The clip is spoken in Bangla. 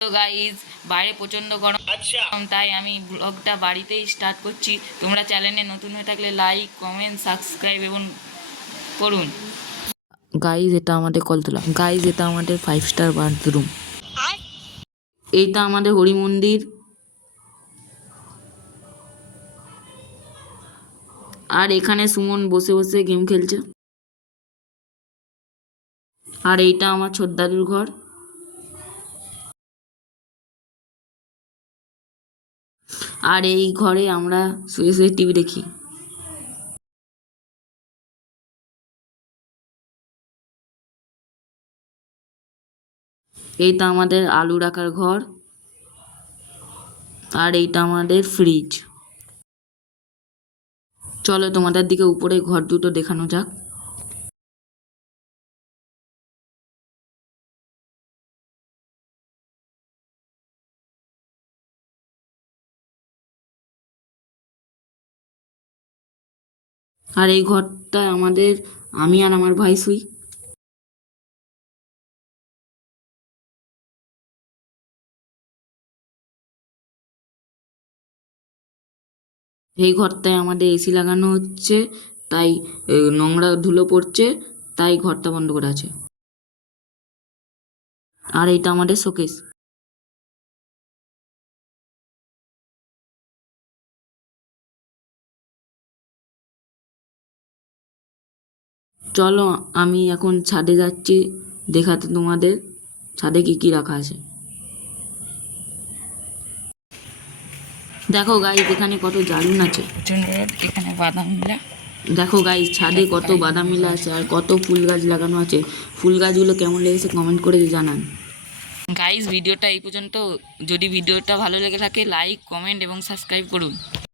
তো গাইজ বাইরে প্রচণ্ড গরম, তাই আমি ব্লগটা বাড়িতেই স্টার্ট করছি। তোমরা চ্যানেলে নতুন হয়ে থাকলে লাইক, কমেন্ট, সাবস্ক্রাইব এবং করুন। গাইজ এটা আমাদের কলতলা, গাইজ এটা আমাদের 5 স্টার বাথরুম, এইটা আমাদের হরি মন্দির, আর এখানে সুমন বসে বসে গেম খেলছে। আর এইটা আমার ছোট দাদুর ঘর। আর এই ঘরে আমরা শুয়ে শুয়ে টিভি দেখি। এইটা আমাদের আলু রাখার ঘর, আর এইটা আমাদের ফ্রিজ। চলো তোমাদের দিকে উপরে ঘর দুটো দেখানো যাক। আর এই ঘরটা আমাদের, আমি আর আমার ভাই শুই। এই ঘরটায় আমাদের এসি লাগানো হচ্ছে, তাই নোংরা ধুলো পড়ছে, তাই ঘরটা বন্ধ করা আছে। আর এইটা আমাদের শোকেস। চলো আমি এখন ছাদে যাচ্ছি দেখাতে তোমাদের ছাদে কি কি রাখা আছে। দেখো গাইস এখানে কত জারুন আছে, এখানে বাদাম মিলা। দেখো গাইস ছাদে কত বাদাম মিলা আছে আর কত ফুল গাছ লাগানো আছে। ফুল গাছগুলো কেমন লেগেছে কমেন্ট করে জানান। গাইস ভিডিওটা এই পর্যন্ত। যদি ভিডিওটা ভালো লেগে থাকে লাইক, কমেন্ট এবং সাবস্ক্রাইব করুন।